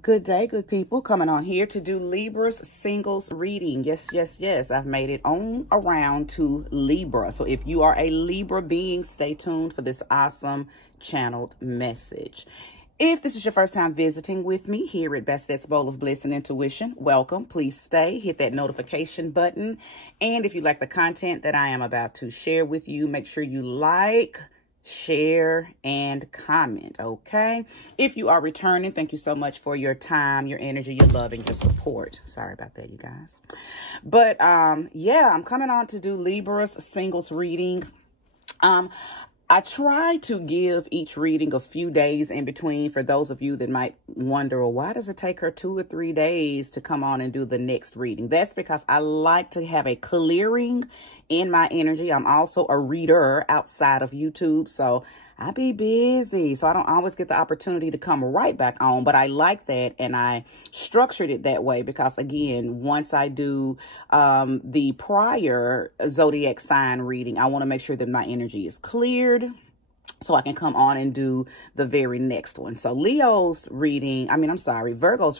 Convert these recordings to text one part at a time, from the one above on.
Good day, good people. Coming on here to do Libra's singles reading. Yes. I've made it on around to Libra. So if you are a Libra being, stay tuned for this awesome channeled message. If this is your first time visiting with me here at Bassett's Bowl of Bliss and Intuition, welcome. Please stay, hit that notification button. And if you like the content that I am about to share with you, make sure you like, share, and comment, okay? If you are returning, thank you so much for your time, your energy, your love, and your support. Sorry about that, you guys. But yeah, I'm coming on to do Libra's singles reading. I try to give each reading a few days in between for those of you that might wonder, well, why does it take her 2 or 3 days to come on and do the next reading? That's because I like to have a clearing in my energy. I'm also a reader outside of YouTube, so I be busy. So I don't always get the opportunity to come right back on, but I like that, and I structured it that way because, again, once I do the prior zodiac sign reading, I want to make sure that my energy is cleared so I can come on and do the very next one. So Virgo's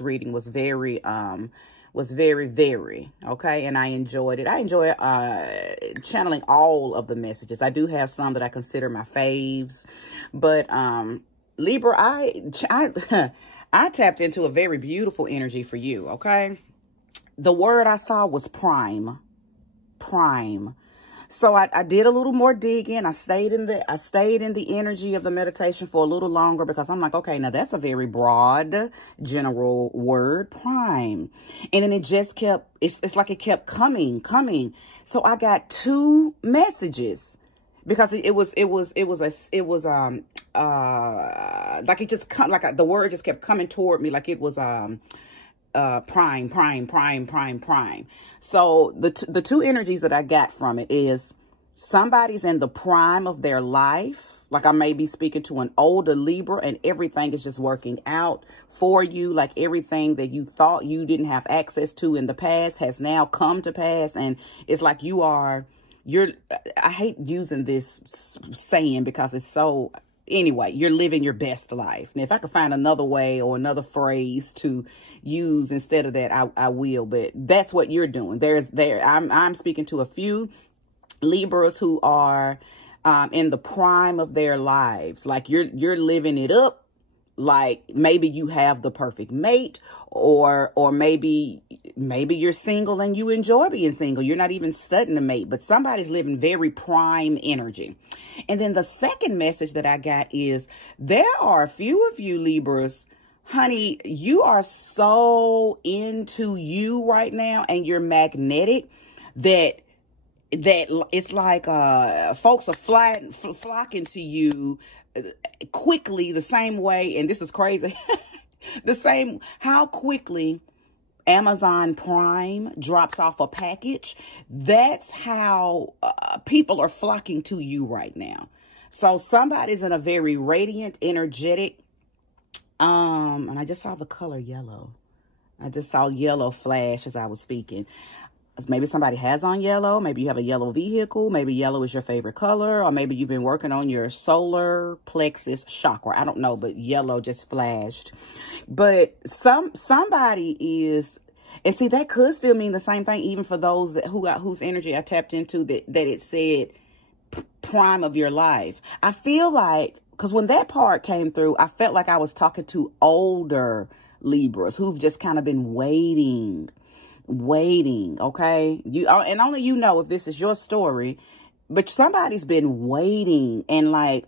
reading was very okay, and I enjoyed it. I enjoy channeling all of the messages. I do have some that I consider my faves, but Libra, I tapped into a very beautiful energy for you, okay? The word I saw was prime. So I did a little more digging. I stayed in the energy of the meditation for a little longer because I'm like, okay, now that's a very broad, general word, prime. And then it just kept, it's like it kept coming. So I got 2 messages because the word just kept coming toward me like it was, prime. So the 2 energies that I got from it is somebody's in the prime of their life. Like I may be speaking to an older Libra and everything is just working out for you. Like everything that you thought you didn't have access to in the past has now come to pass. And it's like I hate using this saying because it's so, anyway, you're living your best life. And if I could find another way or another phrase to use instead of that, I will. But that's what you're doing. I'm speaking to a few Libras who are in the prime of their lives. Like you're living it up. Like maybe you have the perfect mate, or maybe you're single and you enjoy being single. You're not even studying a mate, but somebody's living very prime energy. And then the second message that I got is there are a few of you Libras, honey, you are so into you right now and you're magnetic that it's like folks are flocking to you quickly, the same way, and this is crazy, how quickly Amazon Prime drops off a package, that's how people are flocking to you right now. So somebody's in a very radiant, energetic, and I just saw the color yellow. I just saw yellow flash as I was speaking. Maybe somebody has on yellow. Maybe you have a yellow vehicle. Maybe yellow is your favorite color. Or maybe you've been working on your solar plexus chakra. I don't know, but yellow just flashed. But somebody is, and see, that could still mean the same thing even for those whose energy I tapped into that it said prime of your life. I feel like, because when that part came through, I felt like I was talking to older Libras who've just kind of been waiting, okay? And only you know if this is your story, but somebody's been waiting, and like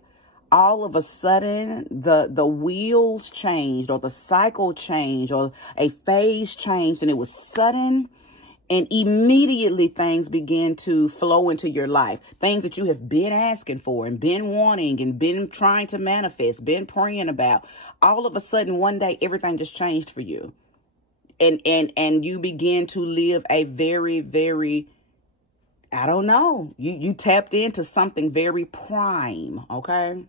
all of a sudden the wheels changed, or the cycle changed, or a phase changed, and it was sudden, and immediately things began to flow into your life. Things that you have been asking for and been wanting and been trying to manifest, been praying about. All of a sudden one day everything just changed for you. And you begin to live a very, very, I don't know, you tapped into something very prime, okay?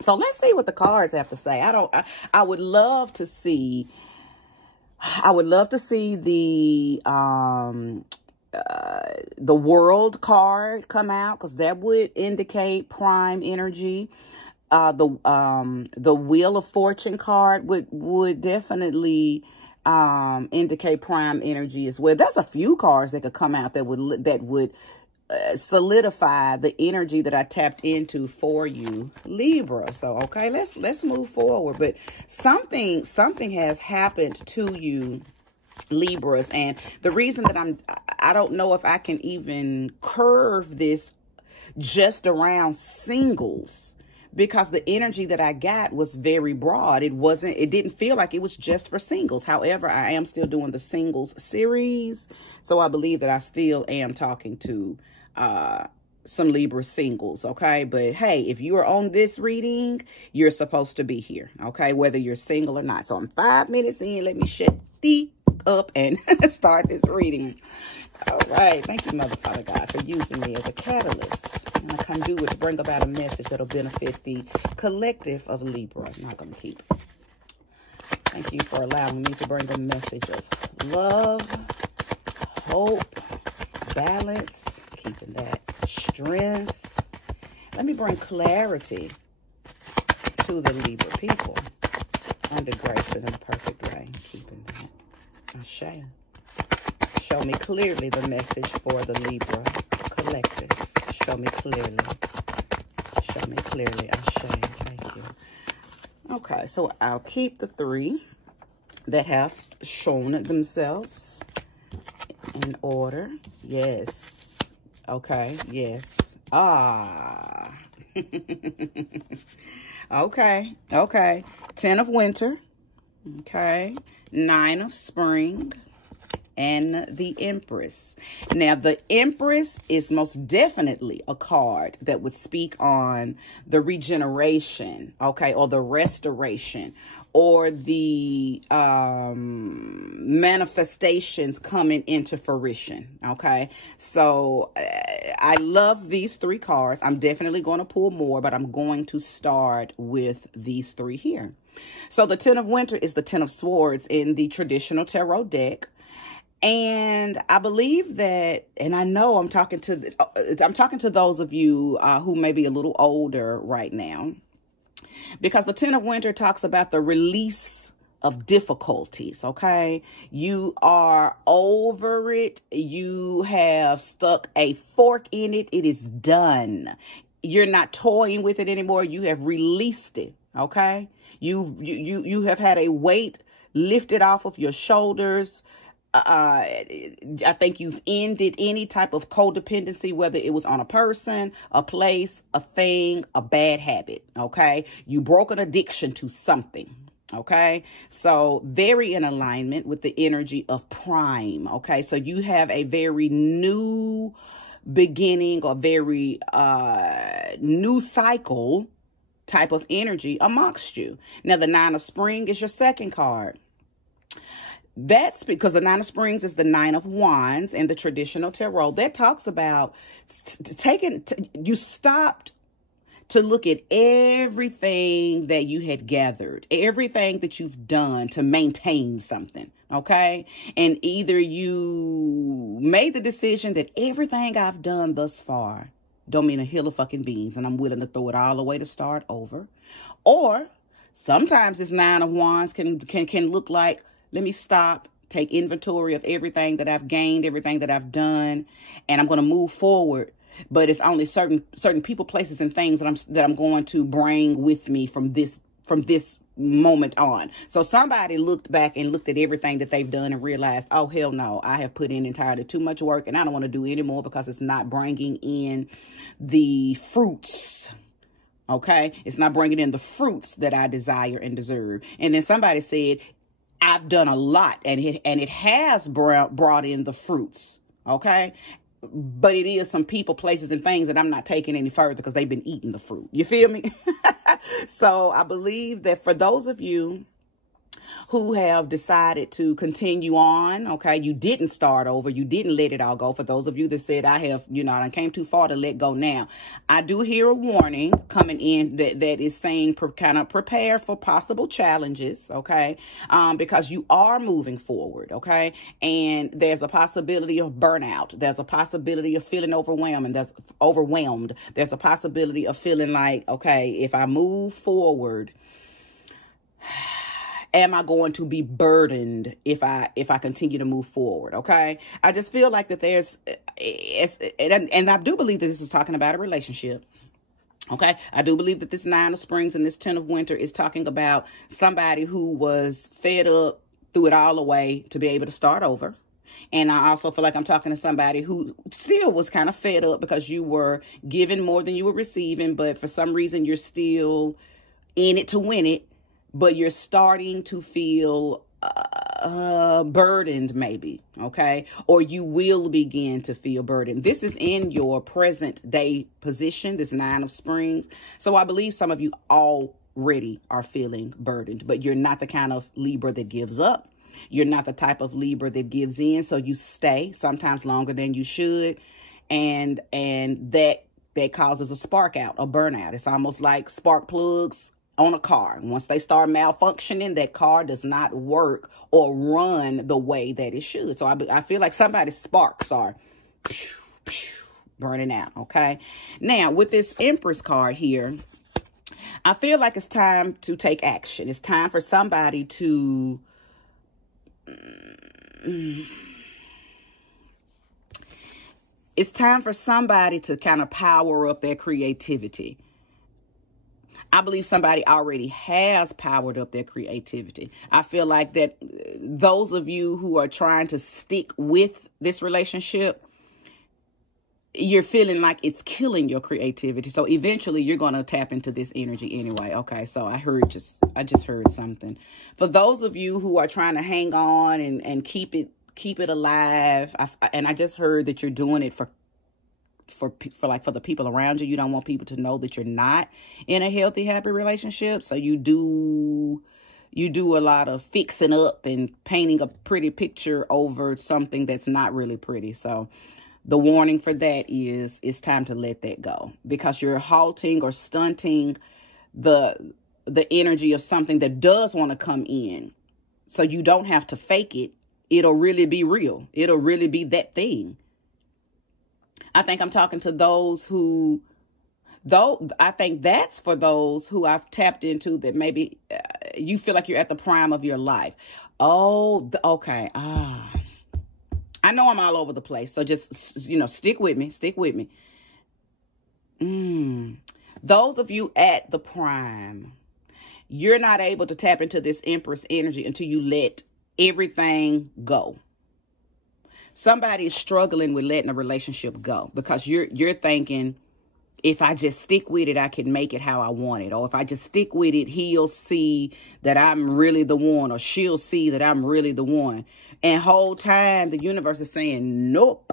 So let's see what the cards have to say. I would love to see the World card come out, because that would indicate prime energy. The Wheel of Fortune card would definitely indicate prime energy as well. There's a few cards that could come out that would solidify the energy that I tapped into for you, Libra. So, okay, let's move forward. But something has happened to you, Libras, and the reason that I don't know if I can even curve this just around singles, because the energy that I got was very broad. It didn't feel like it was just for singles. However, I am still doing the singles series, so I believe that I still am talking to some Libra singles, okay? But hey, if you are on this reading, you're supposed to be here, okay? Whether you're single or not. So I'm 5 minutes in. Let me shut the up and start this reading. All right. Thank you, Mother, Father God, for using me as a catalyst. And I come do it to bring about a message that'll benefit the collective of Libra. I'm not going to keep. Thank you for allowing me to bring a message of love, hope, balance, keeping that strength. Let me bring clarity to the Libra people under grace and in a perfect way. Keeping that. Ashe. Show me clearly the message for the Libra collective. Show me clearly. Show me clearly. Ashe. Thank you. Okay, so I'll keep the 3 that have shown themselves in order. Yes. Okay. Yes. Ah. Okay. Okay. 10 of winter. Okay. 9 of spring. And the Empress. Now, the Empress is most definitely a card that would speak on the regeneration, okay, or the restoration, or the manifestations coming into fruition, okay? So, I love these 3 cards. I'm definitely going to pull more, but I'm going to start with these 3 here. So, the 10 of winter is the 10 of swords in the traditional tarot deck. And I believe that, and I know I'm talking to those of you who may be a little older right now, because the 10 of winter talks about the release of difficulties, okay? You are over it. You have stuck a fork in it. It is done. You're not toying with it anymore. You have released it, okay? You have had a weight lifted off of your shoulders. I think you've ended any type of codependency, whether it was on a person, a place, a thing, a bad habit, okay? You broke an addiction to something, okay? So very in alignment with the energy of prime, okay? So you have a very new beginning or very new cycle type of energy amongst you. Now, the 9 of spring is your second card. That's because the 9 of springs is the 9 of wands in the traditional tarot. That talks about you stopped to look at everything that you had gathered, everything that you've done to maintain something, okay? And either you made the decision that everything I've done thus far don't mean a hill of fucking beans and I'm willing to throw it all away to start over. Or sometimes this 9 of wands can look like, let me stop, take inventory of everything that I've gained, everything that I've done, and I'm going to move forward. But it's only certain people, places, and things that I'm going to bring with me from this moment on. So somebody looked back and looked at everything that they've done and realized, oh, hell no, I have put in entirely too much work and I don't want to do any more because it's not bringing in the fruits. Okay, it's not bringing in the fruits that I desire and deserve. And then somebody said, I've done a lot and it has brought in the fruits, okay? But it is some people, places, and things that I'm not taking any further because they've been eating the fruit. You feel me? So I believe that for those of you who have decided to continue on. Okay, you didn't start over. You didn't let it all go. For those of you that said, I have, you know, I came too far to let go now. I do hear a warning coming in that is saying kind of prepare for possible challenges. Okay, because you are moving forward. Okay, and there's a possibility of burnout. There's a possibility of feeling overwhelmed. There's a possibility of feeling like, okay, if I move forward, am I going to be burdened if I continue to move forward? Okay. I just feel like that and I do believe that this is talking about a relationship. Okay. I do believe that this 9 of Springs and this 10 of Winter is talking about somebody who was fed up, threw it all away to be able to start over. And I also feel like I'm talking to somebody who still was kind of fed up because you were giving more than you were receiving, but for some reason you're still in it to win it. But you're starting to feel burdened maybe, okay? Or you will begin to feel burdened. This is in your present day position, this 9 of Springs. So I believe some of you already are feeling burdened, but you're not the kind of Libra that gives up. You're not the type of Libra that gives in, so you stay sometimes longer than you should. And that causes a spark out, a burnout. It's almost like spark plugs on a car. Once they start malfunctioning, that car does not work or run the way that it should. So I feel like somebody's sparks are burning out, okay? Now, with this Empress card here, I feel like it's time to take action. It's time for somebody to... It's time for somebody to kind of power up their creativity. I believe somebody already has powered up their creativity. I feel like that those of you who are trying to stick with this relationship, you're feeling like it's killing your creativity. So eventually you're going to tap into this energy anyway. Okay, so I just heard something. For those of you who are trying to hang on and keep it alive, I just heard that you're doing it for the people around you. You don't want people to know that you're not in a healthy, happy relationship. So you do a lot of fixing up and painting a pretty picture over something that's not really pretty. So the warning for that is it's time to let that go, because you're halting or stunting the energy of something that does want to come in. So you don't have to fake it. It'll really be real. It'll really be that thing. I think I'm talking to those who, I think that's for those who I've tapped into that maybe you feel like you're at the prime of your life. Oh, okay. I know I'm all over the place. So just, you know, stick with me. Stick with me. Those of you at the prime, you're not able to tap into this Empress energy until you let everything go. Somebody is struggling with letting a relationship go because you're thinking, if I just stick with it, I can make it how I want it. Or if I just stick with it, he'll see that I'm really the one, or she'll see that I'm really the one. And whole time the universe is saying, nope.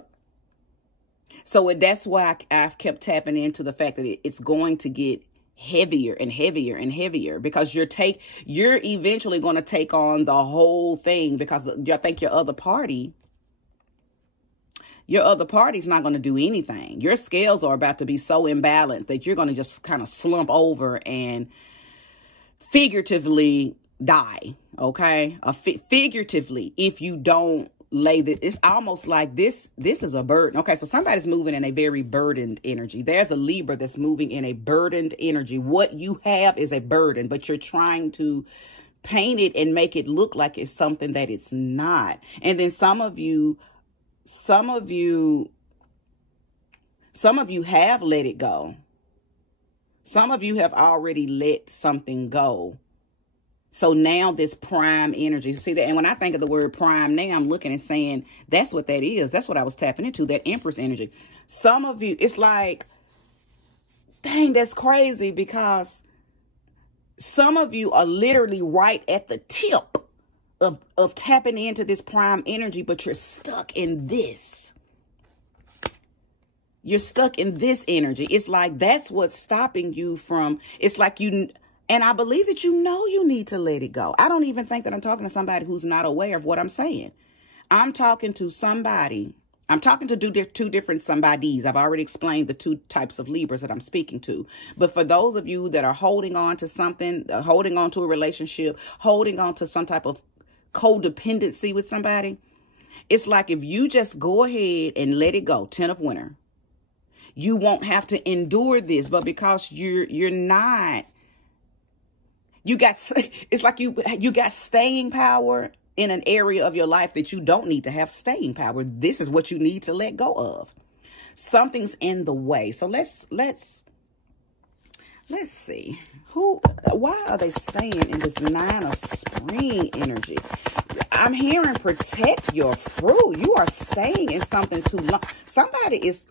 So that's why I've kept tapping into the fact that it's going to get heavier and heavier and heavier, because you're eventually going to take on the whole thing, because I think your other party's not going to do anything. Your scales are about to be so imbalanced that you're going to just kind of slump over and figuratively die. Okay. Figuratively, if you don't lay that, it's almost like this is a burden. Okay. So somebody's moving in a very burdened energy. There's a Libra that's moving in a burdened energy. What you have is a burden, but you're trying to paint it and make it look like it's something that it's not. And then some of you have let it go. Some of you have already let something go. So now this prime energy, see that? And when I think of the word prime now, I'm looking and saying, that's what that is. That's what I was tapping into, that Empress energy. Some of you, it's like, dang, that's crazy, because some of you are literally right at the tip of tapping into this prime energy, but you're stuck in this. You're stuck in this energy. It's like that's what's stopping you from, it's like And I believe that you know you need to let it go. I don't even think that I'm talking to somebody who's not aware of what I'm saying. I'm talking to somebody. I'm talking to two different somebodies. I've already explained the two types of Libras that I'm speaking to. But for those of you that are holding on to something, holding on to a relationship, holding on to some type of codependency with somebody, it's like if you just go ahead and let it go, 10 of winter, you won't have to endure this. But because you're not, it's like you got staying power in an area of your life that you don't need to have staying power. This is what you need to let go of. Something's in the way. So let's see. Why are they staying in this 9 of spring energy? I'm hearing protect your fruit. You are staying in something too long. Somebody is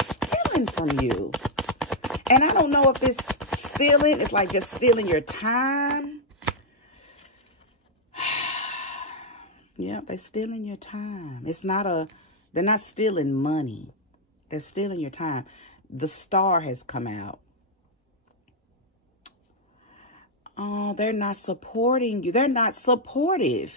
stealing from you. And I don't know if this stealing is like just stealing your time. Yeah, they're stealing your time. They're not stealing money. They're stealing your time. The star has come out. Oh, they're not supporting you. They're not supportive.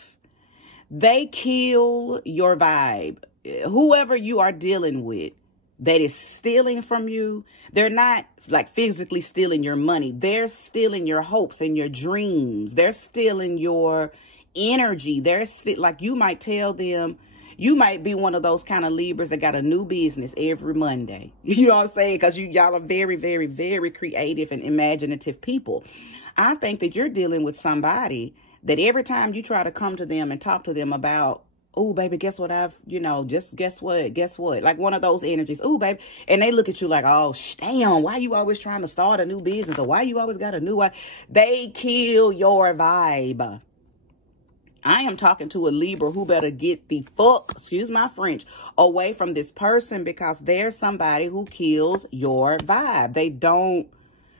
They kill your vibe. Whoever you are dealing with that is stealing from you, they're not like physically stealing your money. They're stealing your hopes and your dreams. They're stealing your energy. They're like, you might tell them, you might be one of those kind of Libras that got a new business every Monday. You know what I'm saying? Because y'all are very, very, very creative and imaginative people. I think that you're dealing with somebody that every time you try to come to them and talk to them about, oh, baby, guess what just guess what? Like one of those energies. Oh, baby. And they look at you like, oh, damn, why you always trying to start a new business? Or why you always got a new one? They kill your vibe. I am talking to a Libra who better get the fuck, excuse my French, away from this person, because there's somebody who kills your vibe. They don't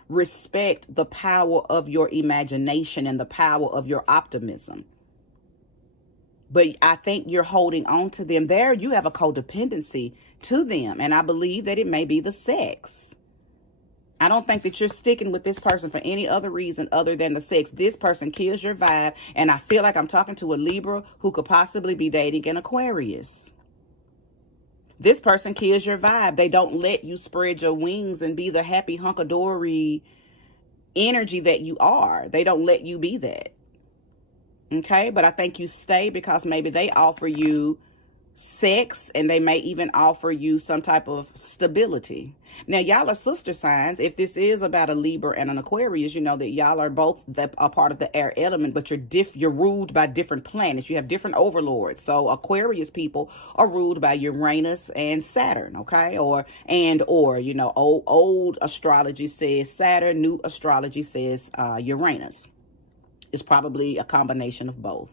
respect the power of your imagination and the power of your optimism. But I think you're holding on to them. There, you have a codependency to them. And I believe that it may be the sex. I don't think that you're sticking with this person for any other reason other than the sex. This person kills your vibe. And I feel like I'm talking to a Libra who could possibly be dating an Aquarius. This person kills your vibe. They don't let you spread your wings and be the happy hunkadory energy that you are. They don't let you be that. Okay, but I think you stay because maybe they offer you sex and they may even offer you some type of stability. Now, y'all are sister signs. If this is about a Libra and an Aquarius, you know that y'all are both a part of the air element, but you're ruled by different planets. You have different overlords. So Aquarius people are ruled by Uranus and Saturn, okay? Or you know, old astrology says Saturn, new astrology says Uranus. It's probably a combination of both.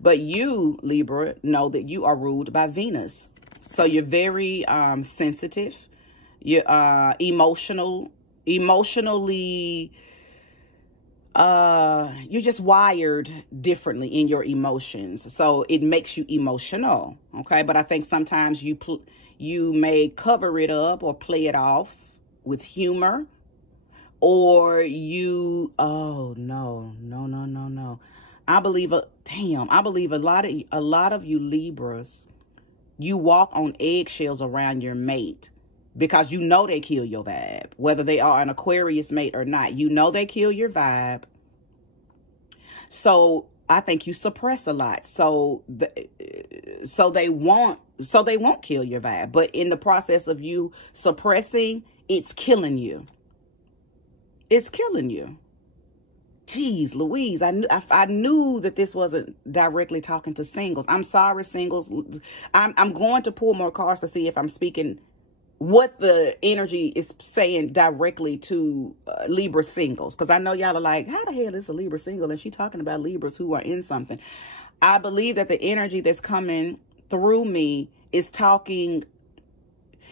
But you, Libra, know that you are ruled by Venus. So you're very sensitive. You're emotionally, you're just wired differently in your emotions. So it makes you emotional, okay? But I think sometimes you may cover it up or play it off with humor. Or you, oh, no. I believe a lot of you Libras, you walk on eggshells around your mate because you know they kill your vibe, whether they are an Aquarius mate or not. You know they kill your vibe. So I think you suppress a lot. So they won't kill your vibe. But in the process of you suppressing, it's killing you. It's killing you. Jeez, Louise, I knew that this wasn't directly talking to singles. I'm sorry, singles. I'm going to pull more cards to see if I'm speaking what the energy is saying directly to Libra singles. Because I know y'all are like, how the hell is a Libra single? And she's talking about Libras who are in something. I believe that the energy that's coming through me is telling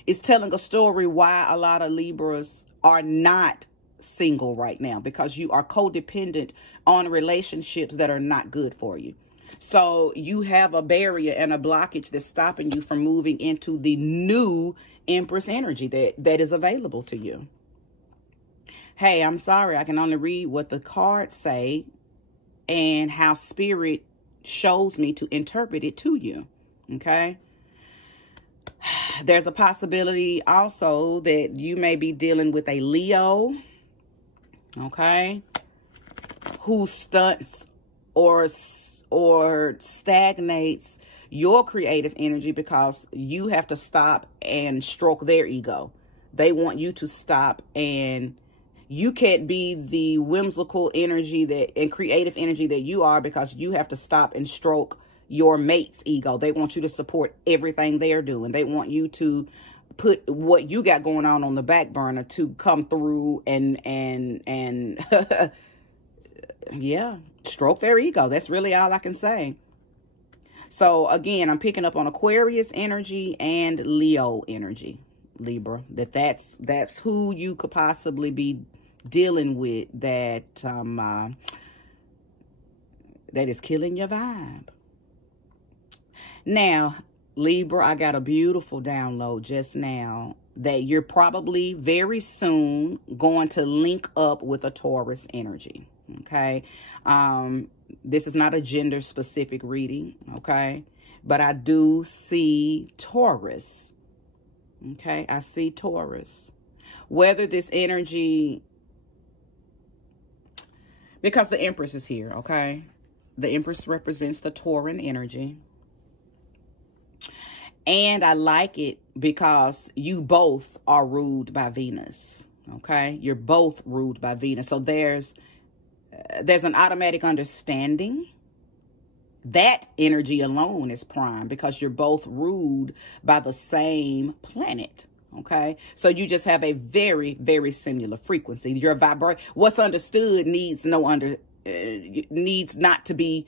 a story why a lot of Libras are not single right now, because you are codependent on relationships that are not good for you. So you have a barrier and a blockage that's stopping you from moving into the new Empress energy that is available to you. hey, I'm sorry, I can only read what the cards say and how spirit shows me to interpret it to you. Okay. There's a possibility also that you may be dealing with a Leo, okay, who stunts or stagnates your creative energy because you have to stop and stroke their ego. They want you to stop, and you can't be the whimsical energy and creative energy that you are because you have to stop and stroke your mate's ego. They want you to support everything they're doing. They want you to put what you got going on the back burner to come through and yeah, stroke their ego. That's really all I can say. So again, I'm picking up on Aquarius energy and Leo energy, Libra. That's who you could possibly be dealing with that is killing your vibe. Now, Libra, I got a beautiful download just now that you're probably very soon going to link up with a Taurus energy. Okay. This is not a gender specific reading. Okay. But I do see Taurus. Okay. I see Taurus. Whether this energy, because the Empress is here. Okay. The Empress represents the Tauran energy. And I like it because you both are ruled by Venus. Okay. You're both ruled by Venus. So there's an automatic understanding. That energy alone is prime because you're both ruled by the same planet. Okay. So you just have a very, very similar frequency. Your what's understood needs not to be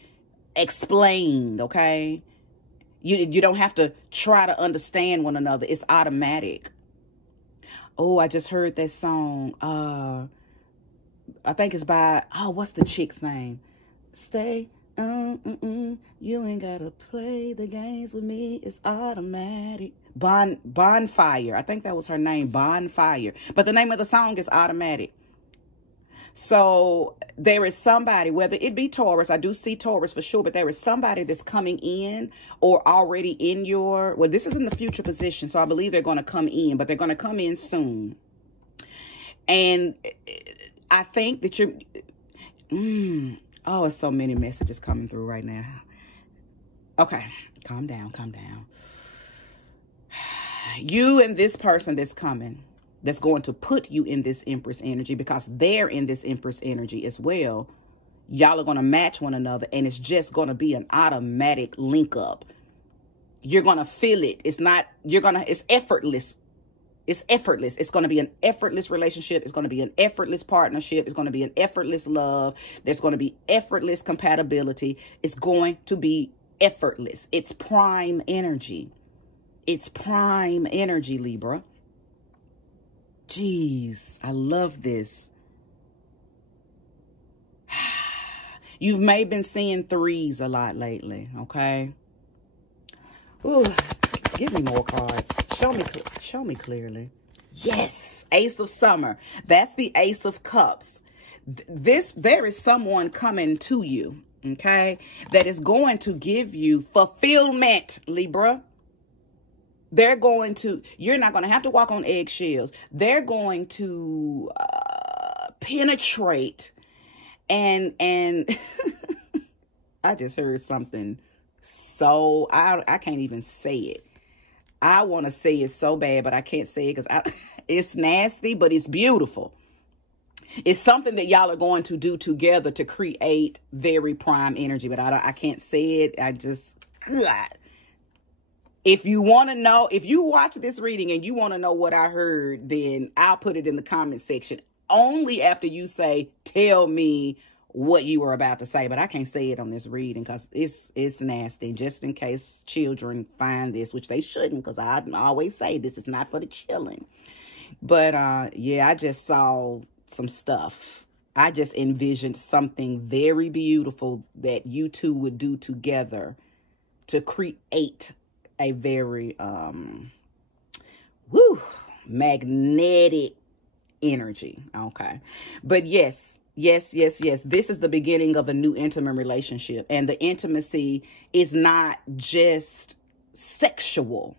explained. Okay. You don't have to try to understand one another. It's automatic. Oh, I just heard that song. I think it's by, what's the chick's name? Stay, you ain't gotta play the games with me. It's automatic. BonFyre. I think that was her name, BonFyre. But the name of the song is Automatic. So there is somebody, whether it be Taurus, I do see Taurus for sure, but there is somebody that's coming in or already in your, well, this is in the future position. So I believe they're going to come in, but they're going to come in soon. And I think that you're, it's so many messages coming through right now. Okay, calm down, calm down. You and this person that's coming, that's going to put you in this Empress energy because they're in this Empress energy as well. Y'all are going to match one another and it's just going to be an automatic link up. You're going to feel it. It's effortless. It's effortless. It's going to be an effortless relationship. It's going to be an effortless partnership. It's going to be an effortless love. There's going to be effortless compatibility. It's going to be effortless. It's prime energy. It's prime energy, Libra. Jeez, I love this. You may have been seeing threes a lot lately, okay? Ooh, give me more cards. Show me clearly. Yes, Ace of Summer. That's the Ace of Cups. There is someone coming to you, okay, that is going to give you fulfillment, Libra. You're not going to have to walk on eggshells. They're going to penetrate and I just heard something so, I can't even say it. I want to say it so bad, but I can't say it because it's nasty, but it's beautiful. It's something that y'all are going to do together to create very prime energy, but I can't say it. God. If you want to know, if you watch this reading and you want to know what I heard, then I'll put it in the comment section. Only after you say, tell me what you were about to say. But I can't say it on this reading because it's nasty. Just in case children find this, which they shouldn't, because I always say this is not for the children. But yeah, I just saw some stuff. I just envisioned something very beautiful that you two would do together to create a very magnetic energy. Okay. But yes, yes, yes, yes. This is the beginning of a new intimate relationship. And the intimacy is not just sexual.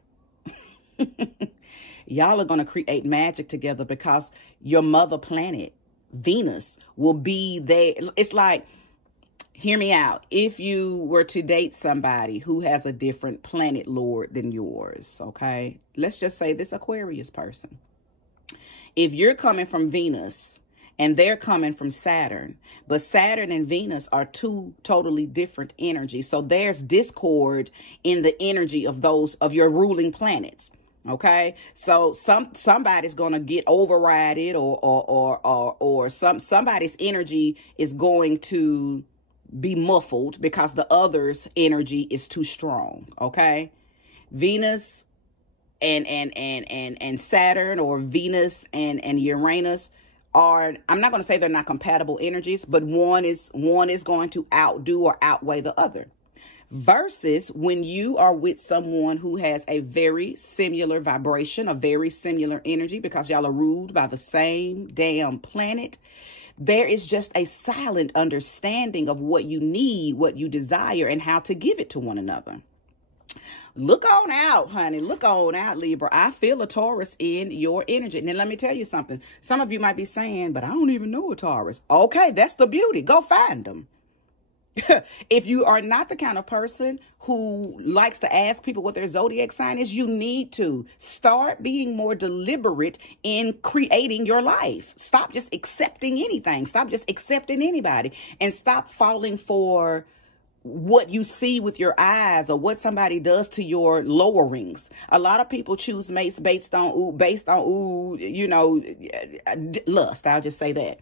Y'all are going to create magic together because your mother planet, Venus, will be there. It's like, hear me out. If you were to date somebody who has a different planet lord than yours, okay? Let's just say this Aquarius person. If you're coming from Venus and they're coming from Saturn, but Saturn and Venus are two totally different energies. So there's discord in the energy of those of your ruling planets. Okay, so somebody's gonna get overrided, or somebody's energy is going to be muffled because the other's energy is too strong. Okay, Venus and Saturn, or Venus and Uranus are, I'm not going to say they're not compatible energies, but one is going to outdo or outweigh the other. Versus when you are with someone who has a very similar vibration, a very similar energy, because y'all are ruled by the same damn planet, there is just a silent understanding of what you need, what you desire, and how to give it to one another. Look on out, honey. Look on out, Libra. I feel a Taurus in your energy. And then let me tell you something. Some of you might be saying, but I don't even know a Taurus. Okay, that's the beauty. Go find them. If you are not the kind of person who likes to ask people what their zodiac sign is, you need to start being more deliberate in creating your life. Stop just accepting anything. Stop just accepting anybody, and stop falling for what you see with your eyes or what somebody does to your lowerings. A lot of people choose mates based on you know, lust. I'll just say that.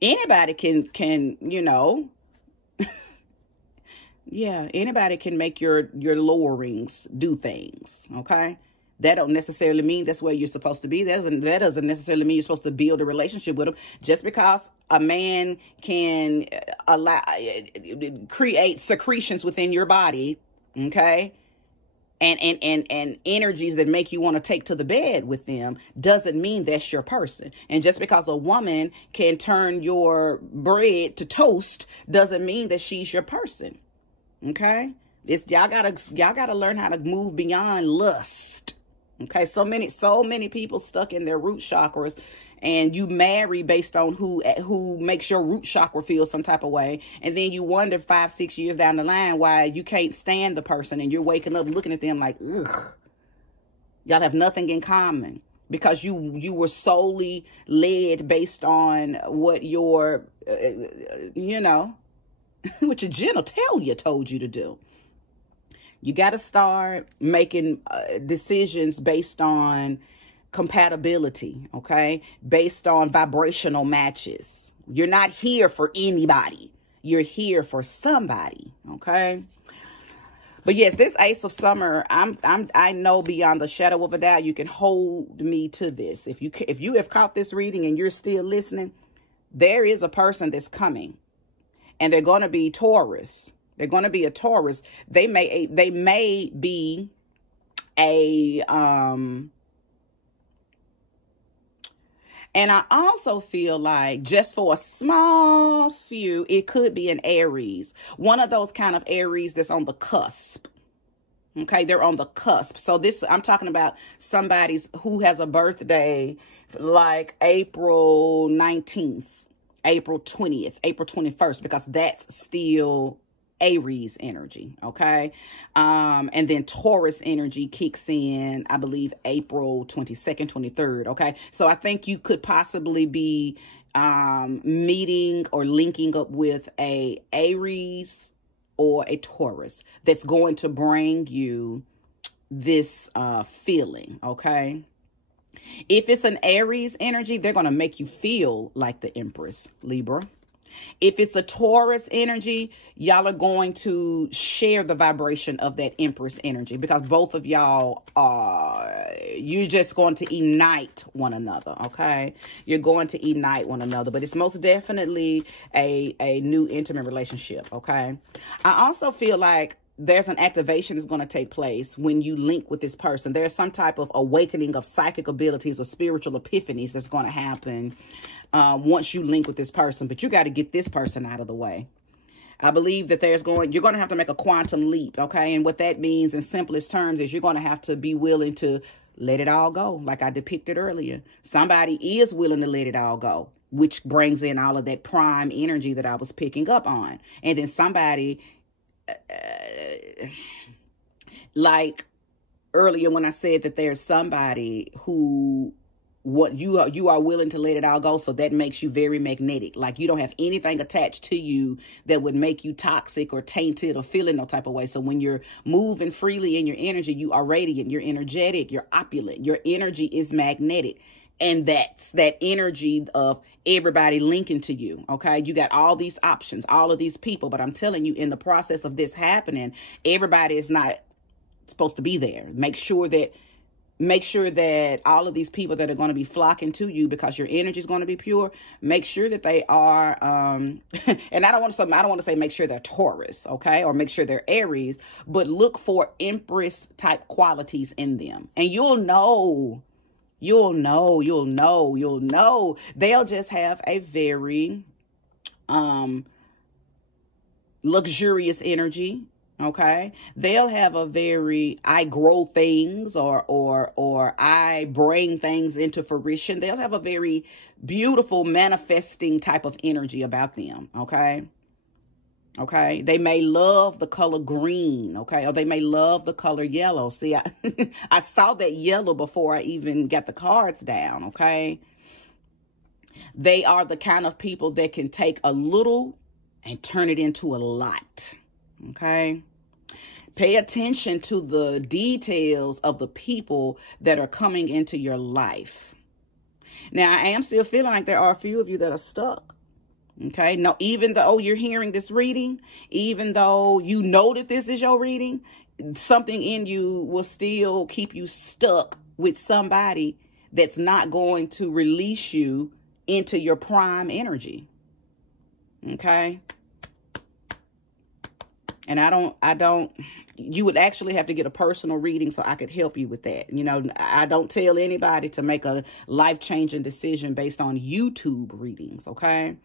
Anybody can, you know, yeah, anybody can make your lowerings do things, okay? That don't necessarily mean that's where you're supposed to be. That doesn't necessarily mean you're supposed to build a relationship with them. Just because a man can create secretions within your body, okay, and energies that make you want to take to the bed with them, doesn't mean that's your person. And just because a woman can turn your bread to toast doesn't mean that she's your person. Okay? Y'all gotta learn how to move beyond lust. Okay, so many people stuck in their root chakras, and you marry based on who makes your root chakra feel some type of way, and then you wonder 5-6 years down the line why you can't stand the person, and you're waking up looking at them like, ugh. Y'all have nothing in common because you were solely led based on what your you know, what your genitalia told you to do. You got to start making decisions based on compatibility, okay? Based on vibrational matches. You're not here for anybody. You're here for somebody, okay? But yes, this Ace of Summer, I know beyond the shadow of a doubt you can hold me to this. If you have caught this reading and you're still listening, there is a person that's coming, and they're going to be Taurus. They're going to be a Taurus. They may be a, and I also feel like just for a small few, it could be an Aries. One of those kind of Aries that's on the cusp. Okay, they're on the cusp. So this, I'm talking about somebody who has a birthday like April 19th, April 20th, April 21st, because that's still Aries energy, okay? And then Taurus energy kicks in, I believe, April 22nd, 23rd, okay? So I think you could possibly be meeting or linking up with a Aries or a Taurus that's going to bring you this feeling, okay? If it's an Aries energy, they're going to make you feel like the Empress, Libra. If it's a Taurus energy, y'all are going to share the vibration of that Empress energy, because both of y'all you're just going to ignite one another, okay? You're going to ignite one another, but it's most definitely a new intimate relationship, okay? I also feel like there's an activation that's going to take place when you link with this person. There's some type of awakening of psychic abilities or spiritual epiphanies that's going to happen once you link with this person. But you got to get this person out of the way. I believe that you're going to have to make a quantum leap, okay? And what that means in simplest terms is you're going to have to be willing to let it all go, like I depicted earlier. Somebody is willing to let it all go, which brings in all of that prime energy that I was picking up on. And then somebody... like earlier when I said that there's somebody who you are willing to let it all go, so that makes you very magnetic. Like you don't have anything attached to you that would make you toxic or tainted or feeling no type of way. So when you're moving freely in your energy, you are radiant, you're energetic, you're opulent, your energy is magnetic. And that's that energy of everybody linking to you, okay? You got all these options, all of these people. But I'm telling you, in the process of this happening, everybody is not supposed to be there. Make sure that all of these people that are going to be flocking to you because your energy is going to be pure, make sure that they are, and I don't want to say make sure they're Taurus, okay? Or make sure they're Aries, but look for Empress type qualities in them. And you'll know. They'll just have a very luxurious energy, okay? They'll have a very I grow things or I bring things into fruition. They'll have a very beautiful manifesting type of energy about them, okay? Okay, they may love the color green, okay, or they may love the color yellow. See, I saw that yellow before I even got the cards down, okay? They are the kind of people that can take a little and turn it into a lot, okay? Pay attention to the details of the people that are coming into your life. Now, I am still feeling like there are a few of you that are stuck. Okay, now, even though you're hearing this reading, even though you know that this is your reading, something in you will still keep you stuck with somebody that's not going to release you into your prime energy. Okay. And you would actually have to get a personal reading so I could help you with that. You know, I don't tell anybody to make a life-changing decision based on YouTube readings. Okay.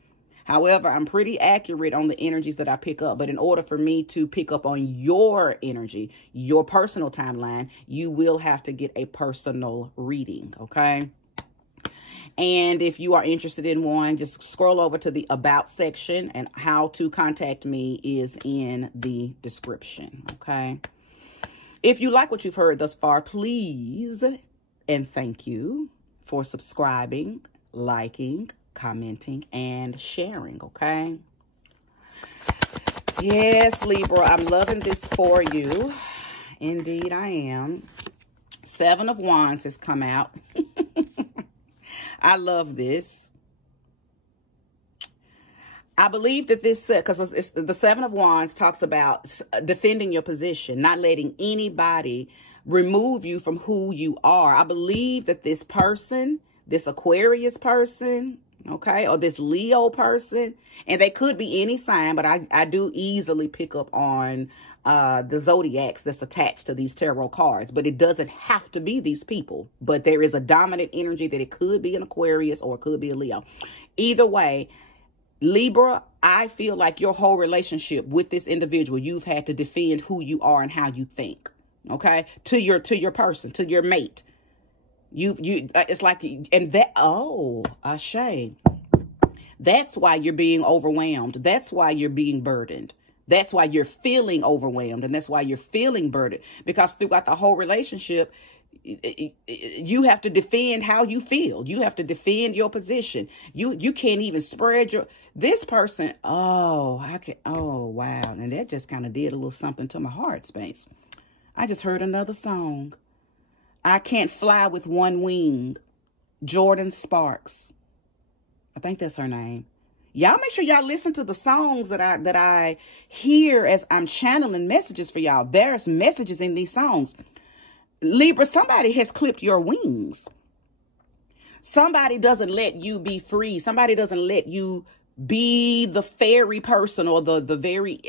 However, I'm pretty accurate on the energies that I pick up. But in order for me to pick up on your energy, your personal timeline, you will have to get a personal reading, okay? And if you are interested in one, just scroll over to the About section, and how to contact me is in the description, okay? If you like what you've heard thus far, please and thank you for subscribing, liking, commenting, and sharing, okay? Yes, Libra, I'm loving this for you. Indeed, I am. 7 of Wands has come out. I love this. I believe that this, because the 7 of Wands talks about defending your position, not letting anybody remove you from who you are. I believe that this person, this Aquarius person, okay, or this Leo person, and they could be any sign, but I do easily pick up on the zodiacs that's attached to these tarot cards. But it doesn't have to be these people. But there is a dominant energy that it could be an Aquarius or it could be a Leo. Either way, Libra, I feel like your whole relationship with this individual, you've had to defend who you are and how you think, okay, to your person, to your mate. It's like, and that, oh, Ashe, that's why you're being overwhelmed. That's why you're being burdened. That's why you're feeling overwhelmed. And that's why you're feeling burdened, because throughout the whole relationship, you have to defend how you feel. You have to defend your position. You can't even spread this person. Oh, wow. And that just kind of did a little something to my heart space. I just heard another song. I Can't Fly with One Wing, Jordan Sparks. I think that's her name. Y'all make sure y'all listen to the songs that I hear as I'm channeling messages for y'all. There's messages in these songs. Libra, somebody has clipped your wings. Somebody doesn't let you be free. Somebody doesn't let you be the fairy person or the very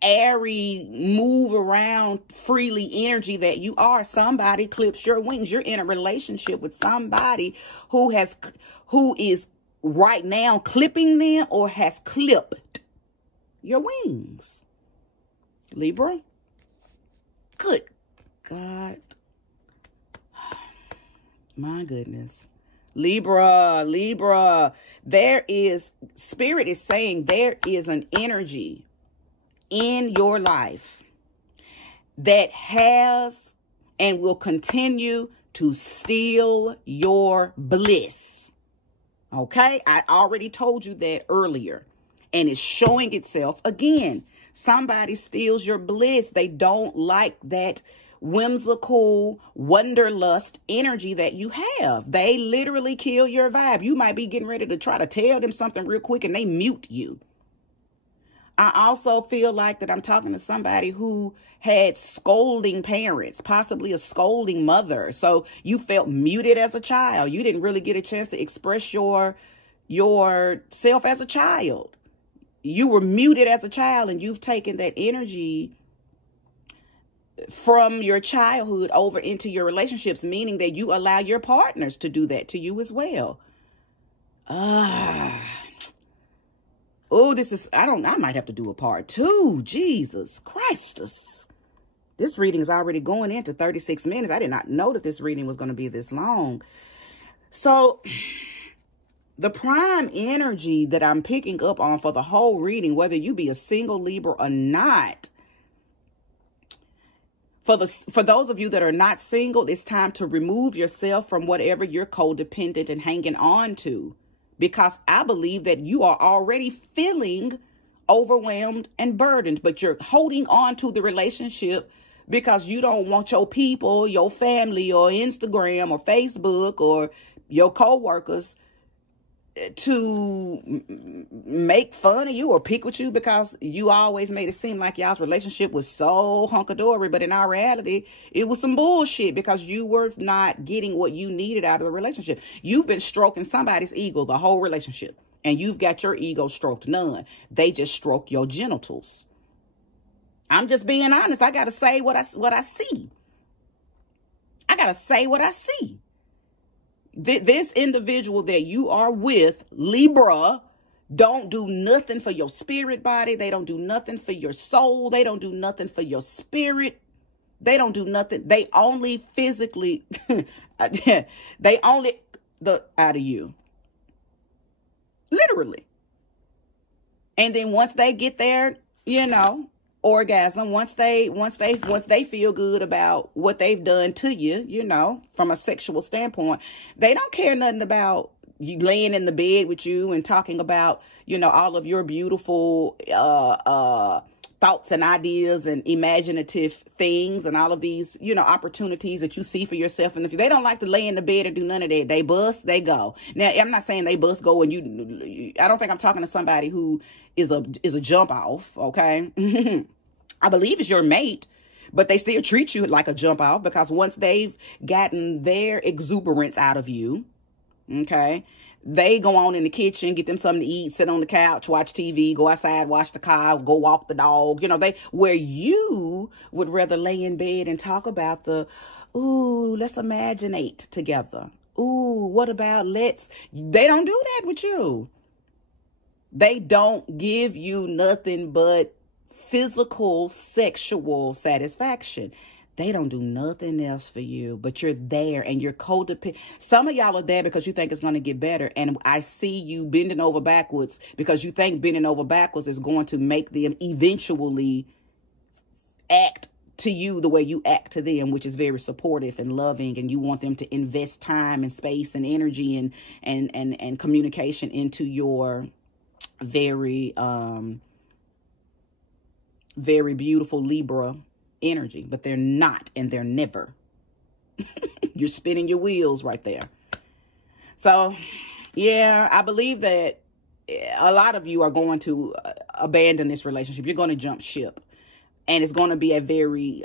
airy, move around freely energy that you are. Somebody clips your wings. You're in a relationship with somebody who is right now clipping them or has clipped your wings. Libra. Good God. My goodness. Libra. Spirit is saying there is an energy in your life that has and will continue to steal your bliss. Okay? I already told you that earlier. And it's showing itself again. Somebody steals your bliss. They don't like that whimsical wanderlust energy that you have. They literally kill your vibe. You might be getting ready to try to tell them something real quick and they mute you. I also feel like that I'm talking to somebody who had scolding parents, possibly a scolding mother. So you felt muted as a child. You didn't really get a chance to express yourself as a child. You were muted as a child, and you've taken that energy from your childhood over into your relationships, meaning that you allow your partners to do that to you as well. Oh, I might have to do a part 2. Jesus Christus. This reading is already going into 36 minutes. I did not know that this reading was going to be this long. So the prime energy that I'm picking up on for the whole reading, whether you be a single Libra or not, for those of you that are not single, it's time to remove yourself from whatever you're codependent and hanging on to. Because I believe that you are already feeling overwhelmed and burdened, but you're holding on to the relationship because you don't want your people, your family, or Instagram or Facebook or your coworkers to make fun of you or pick with you because you always made it seem like y'all's relationship was so hunky-dory. But in our reality, it was some bullshit because you were not getting what you needed out of the relationship. You've been stroking somebody's ego the whole relationship, and you've got your ego stroked none. They just stroke your genitals. I'm just being honest. I got to say what I see. I got to say what I see. This individual that you are with, Libra, don't do nothing for your spirit body. They don't do nothing for your soul. They don't do nothing for your spirit. They don't do nothing. They only physically, they only out of you. Literally. And then once they get there, orgasm, once they feel good about what they've done to you, from a sexual standpoint, they don't care nothing about you laying in the bed with you and talking about, all of your beautiful thoughts and ideas and imaginative things and all of these, opportunities that you see for yourself. And if they don't like to lay in the bed or do none of that, they bust, they go. Now, I'm not saying they bust, go, and I don't think I'm talking to somebody who is a jump off. Okay. I believe it's your mate, but they still treat you like a jump off because once they've gotten their exuberance out of you, okay, they go on in the kitchen, get them something to eat, sit on the couch, watch TV, go outside, wash the car, go walk the dog. Where you would rather lay in bed and talk about let's imaginate together. Ooh, what about they don't do that with you. They don't give you nothing but physical, sexual satisfaction. They don't do nothing else for you, but you're there and you're codependent. Some of y'all are there because you think it's going to get better. And I see you bending over backwards because you think bending over backwards is going to make them eventually act to you the way you act to them, which is very supportive and loving. And you want them to invest time and space and energy and communication into your very, very beautiful Libra energy, but they're not, and they're never. You're spinning your wheels right there. So, yeah, I believe that a lot of you are going to abandon this relationship. You're going to jump ship, and it's going to be a very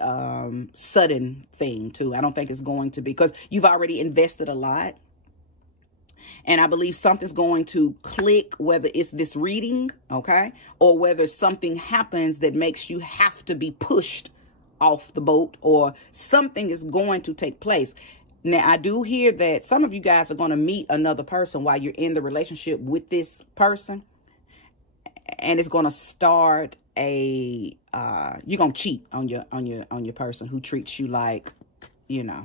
sudden thing, too. I don't think it's going to be, because you've already invested a lot. And I believe something's going to click, whether it's this reading, okay, or whether something happens that makes you have to be pushed off the boat, or something is going to take place. Now, I do hear that some of you guys are going to meet another person while you're in the relationship with this person. And it's going to start a, you're going to cheat on your person who treats you like, you know,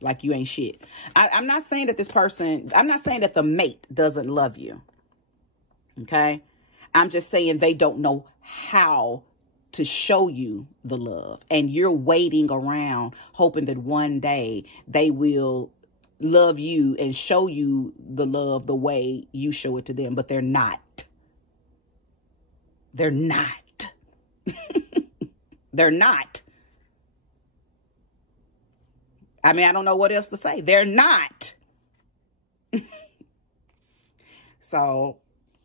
like you ain't shit. I'm not saying that this person, I'm not saying that the mate doesn't love you. Okay. I'm just saying they don't know how to show you the love, and you're waiting around hoping that one day they will love you and show you the love the way you show it to them, but they're not. They're not. They're not. I mean, I don't know what else to say. They're not. So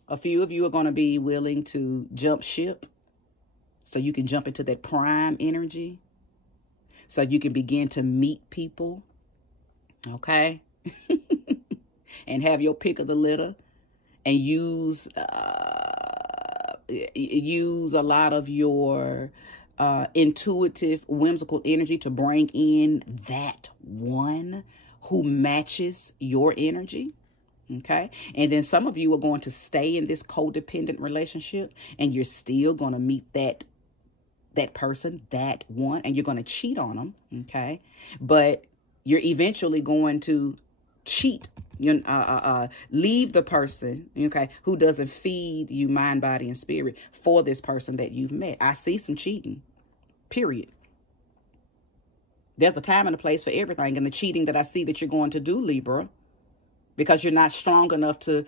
a few of you are going to be willing to jump ship, so you can jump into that prime energy, so you can begin to meet people, okay? And have your pick of the litter, and use a lot of your intuitive, whimsical energy to bring in that one who matches your energy. Okay. And then some of you are going to stay in this codependent relationship, and you're still going to meet that person, that one, and you're going to cheat on them. Okay. But you're eventually going to cheat, leave the person, okay, who doesn't feed you mind, body, and spirit for this person that you've met. I see some cheating, period. There's a time and a place for everything. And the cheating that I see that you're going to do, Libra, because you're not strong enough to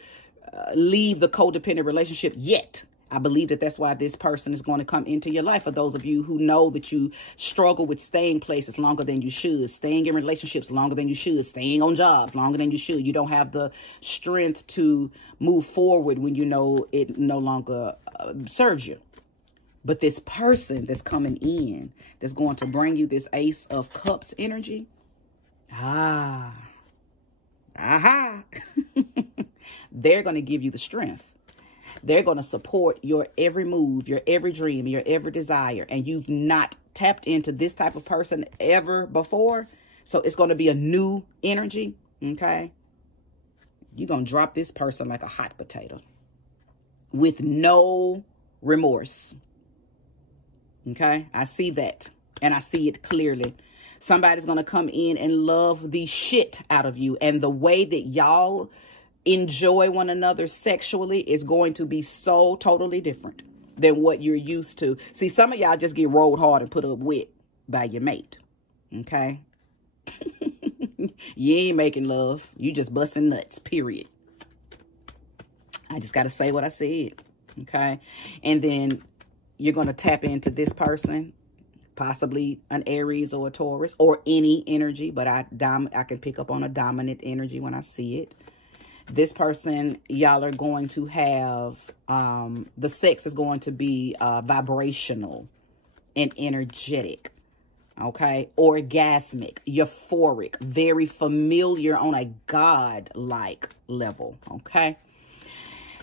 leave the codependent relationship yet. I believe that that's why this person is going to come into your life. For those of you who know that you struggle with staying places longer than you should, staying in relationships longer than you should, staying on jobs longer than you should. You don't have the strength to move forward when you know it no longer serves you. But this person that's coming in, that's going to bring you this Ace of Cups energy. Aha. They're going to give you the strength. They're going to support your every move, your every dream, your every desire. And you've not tapped into this type of person ever before. So it's going to be a new energy. Okay. You're going to drop this person like a hot potato with no remorse. Okay. I see that. And I see it clearly. Somebody's going to come in and love the shit out of you. And the way that y'all enjoy one another sexually is going to be so totally different than what you're used to. See, some of y'all just get rolled hard and put up with by your mate. Okay. You ain't making love. You just busting nuts, period. I just got to say what I said. Okay. And then you're going to tap into this person, possibly an Aries or a Taurus or any energy, but I can pick up on a dominant energy when I see it. This person, y'all are going to have, the sex is going to be vibrational and energetic, okay? Orgasmic, euphoric, very familiar on a God-like level, okay?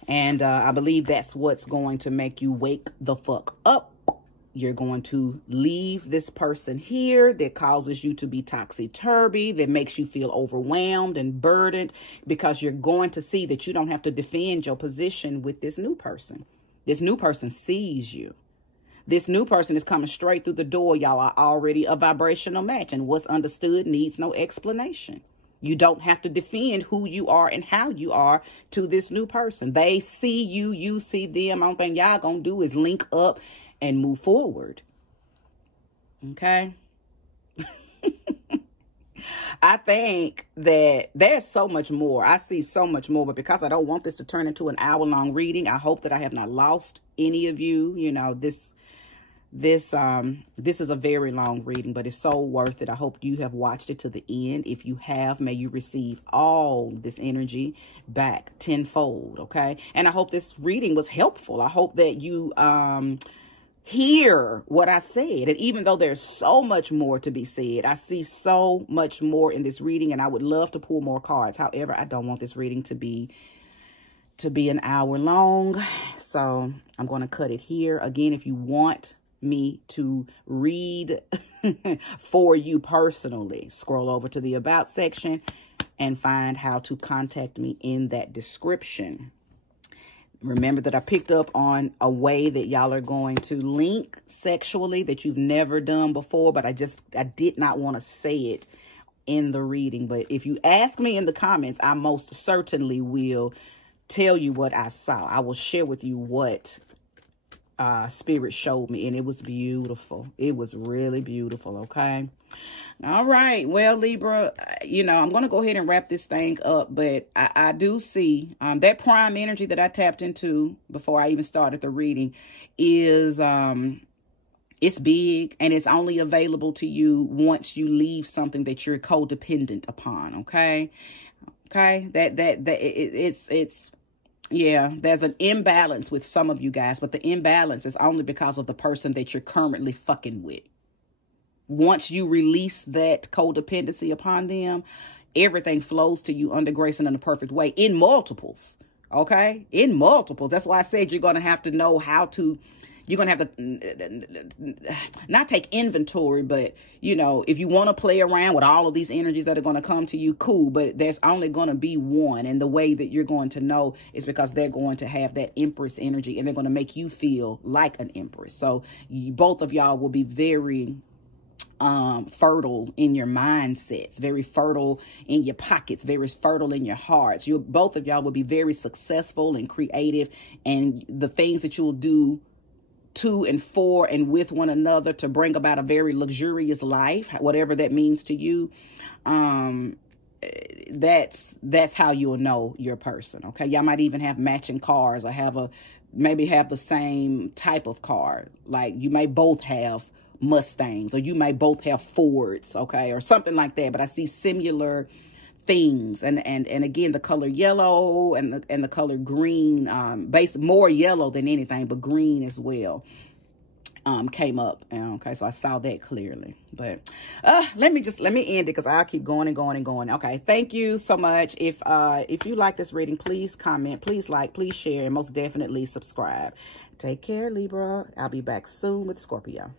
And I believe that's what's going to make you wake the fuck up. You're going to leave this person here that causes you to be topsy-turvy, that makes you feel overwhelmed and burdened, because you're going to see that you don't have to defend your position with this new person. This new person sees you. This new person is coming straight through the door. Y'all are already a vibrational match, and what's understood needs no explanation. You don't have to defend who you are and how you are to this new person. They see you, you see them. Only thing y'all gonna do is link up and move forward. Okay. I think that there's so much more. I see so much more, but because I don't want this to turn into an hour-long reading, I hope that I have not lost any of you. You know, this is a very long reading, but it's so worth it. I hope you have watched it to the end. If you have, may you receive all this energy back tenfold. Okay. And I hope this reading was helpful. I hope that you, hear what I said. And even though there's so much more to be said, I see so much more in this reading, and I would love to pull more cards. However, I don't want this reading to be an hour long. So I'm going to cut it here. Again, if you want me to read for you personally, scroll over to the About section and find how to contact me in that description. Remember that I picked up on a way that y'all are going to link sexually that you've never done before, but I did not want to say it in the reading. But if you ask me in the comments, I most certainly will tell you what I saw. I will share with you what Spirit showed me, and it was beautiful. It was really beautiful, okay? All right. Well, Libra, you know, I'm going to go ahead and wrap this thing up, but I do see that prime energy that I tapped into before I even started the reading is, it's big, and it's only available to you once you leave something that you're codependent upon, okay? Okay? Yeah, there's an imbalance with some of you guys, but the imbalance is only because of the person that you're currently fucking with. Once you release that codependency upon them, everything flows to you under grace and in a perfect way in multiples. Okay? In multiples. That's why I said you're going to have to know how to, you're going to have to not take inventory, but, you know, if you want to play around with all of these energies that are going to come to you, cool, but there's only going to be one. And the way that you're going to know is because they're going to have that Empress energy, and they're going to make you feel like an Empress. So both of y'all will be very fertile in your mindsets, very fertile in your pockets, very fertile in your hearts. Both of y'all will be very successful and creative, and the things that you'll do to and for and with one another to bring about a very luxurious life, whatever that means to you, that's how you'll know your person. Okay, y'all might even have matching cars, or maybe have the same type of car. Like you may both have Mustangs, or you may both have Fords, okay, or something like that. But I see similar things, and again, the color yellow and the color green, more yellow than anything, but green as well, came up. Okay, so I saw that clearly. But let me end it, because I'll keep going and going and going. Okay, thank you so much. If you like this reading, please comment, please like, please share, and most definitely subscribe. Take care, Libra. I'll be back soon with Scorpio.